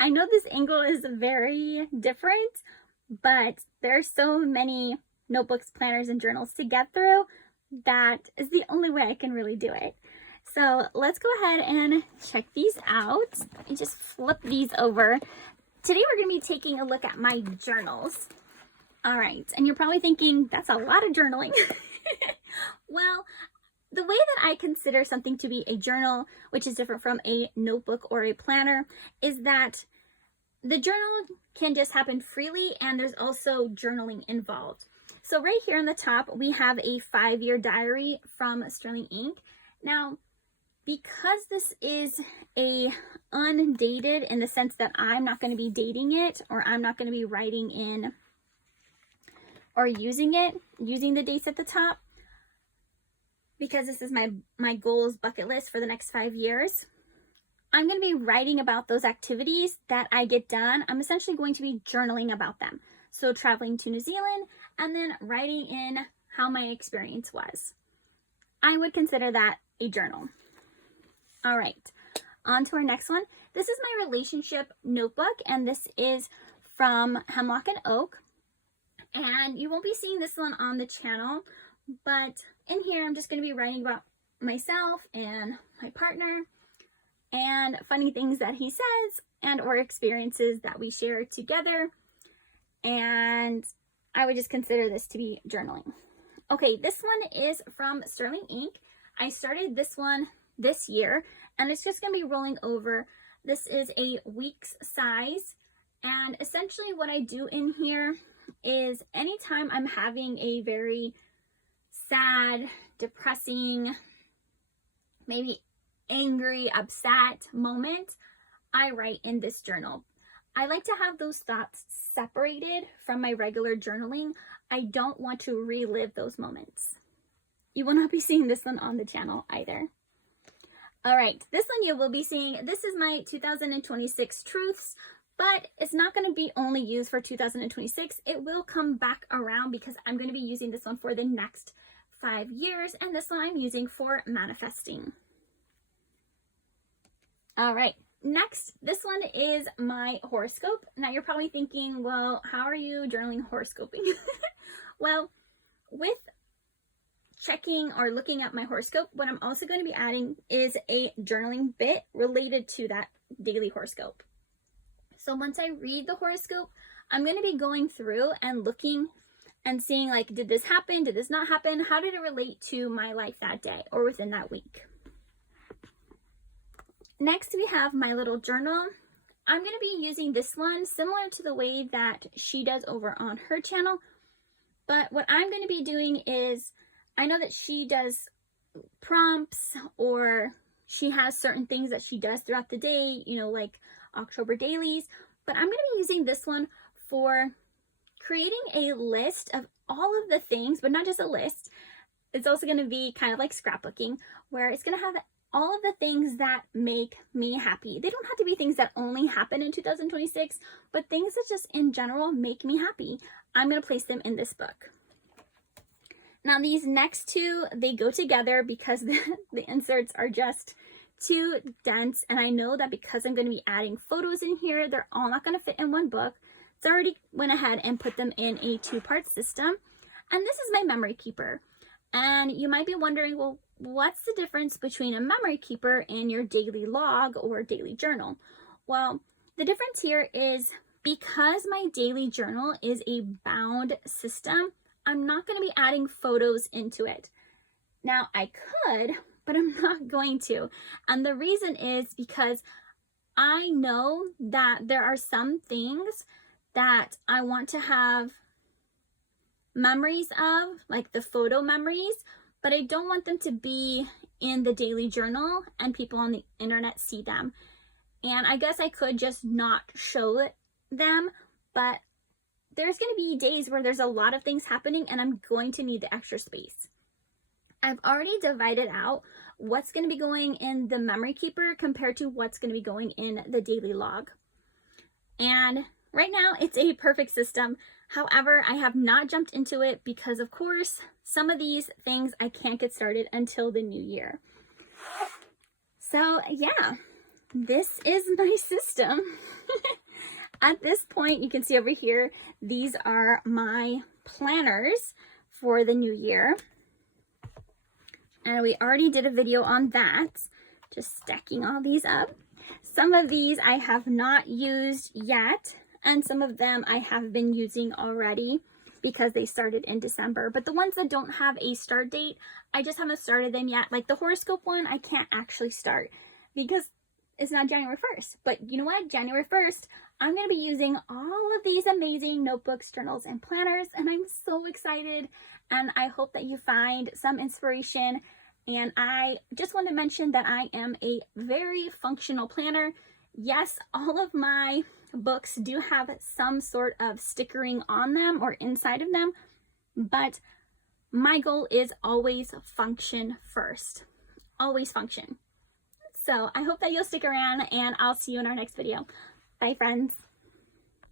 I know this angle is very different, but there are so many notebooks, planners, and journals to get through that is the only way I can really do it. So let's go ahead and check these out. And just flip these over. Today we're going to be taking a look at my journals. All right, and you're probably thinking, that's a lot of journaling. Well, the way that I consider something to be a journal, which is different from a notebook or a planner, is that the journal can just happen freely, and there's also journaling involved. So right here on the top, we have a 5-year diary from Sterling Ink. Now, because this is a undated in the sense that I'm not going to be dating it, or I'm not going to be writing in or using the dates at the top, because this is my goals bucket list for the next 5 years, I'm going to be writing about those activities that I get done. I'm essentially going to be journaling about them. So traveling to New Zealand and then writing in how my experience was. I would consider that a journal. All right, on to our next one. This is my relationship notebook, and this is from Hemlock and Oak. And you won't be seeing this one on the channel, but in here I'm just going to be writing about myself and my partner and funny things that he says and or experiences that we share together. And I would just consider this to be journaling. Okay, this one is from Sterling Ink. I started this one this year, and it's just going to be rolling over. This is a week's size, and essentially what I do in here is anytime I'm having a very sad, depressing, maybe angry, upset moment, I write in this journal. I like to have those thoughts separated from my regular journaling. I don't want to relive those moments. You will not be seeing this one on the channel either. All right, this one you will be seeing. This is my 2026 truths, but it's not going to be only used for 2026. It will come back around because I'm going to be using this one for the next 5 years, and this one I'm using for manifesting. All right, next, this one is my horoscope. Now you're probably thinking, well, how are you journaling horoscoping? Well, with checking or looking at my horoscope, what I'm also going to be adding is a journaling bit related to that daily horoscope. So once I read the horoscope, I'm going to be going through and looking and seeing, like, did this happen? Did this not happen? How did it relate to my life that day or within that week? Next, we have my little journal. I'm going to be using this one similar to the way that she does over on her channel. But what I'm going to be doing is, I know that she does prompts, or she has certain things that she does throughout the day, you know, like October dailies. But I'm going to be using this one for creating a list of all of the things, but not just a list. It's also going to be kind of like scrapbooking, where it's going to have all of the things that make me happy. They don't have to be things that only happen in 2026, but things that just in general make me happy. I'm going to place them in this book. Now these next two, they go together because the inserts are just too dense. And I know that because I'm going to be adding photos in here, they're all not going to fit in one book. So I already went ahead and put them in a 2-part system. And this is my memory keeper. And you might be wondering, well, what's the difference between a memory keeper and your daily log or daily journal? Well, the difference here is because my daily journal is a bound system, I'm not going to be adding photos into it. Now, I could, but I'm not going to. And the reason is because I know that there are some things that I want to have memories of, like the photo memories, but I don't want them to be in the daily journal and people on the internet see them. And I guess I could just not show them, but there's going to be days where there's a lot of things happening and I'm going to need the extra space. I've already divided out what's going to be going in the memory keeper compared to what's going to be going in the daily log. And right now it's a perfect system. However, I have not jumped into it because, of course, some of these things I can't get started until the new year. So yeah, this is my system. At this point, you can see over here, these are my planners for the new year. And we already did a video on that, just stacking all these up. Some of these I have not used yet, and some of them I have been using already because they started in December. But the ones that don't have a start date, I just haven't started them yet. Like the horoscope one, I can't actually start because it's not January 1st. But you know what? January 1st, I'm going to be using all of these amazing notebooks, journals, and planners, and I'm so excited. And I hope that you find some inspiration. And I just want to mention that I am a very functional planner. Yes, all of my books do have some sort of stickering on them or inside of them, but my goal is always function first. Always function. So I hope that you'll stick around, and I'll see you in our next video. Bye, friends.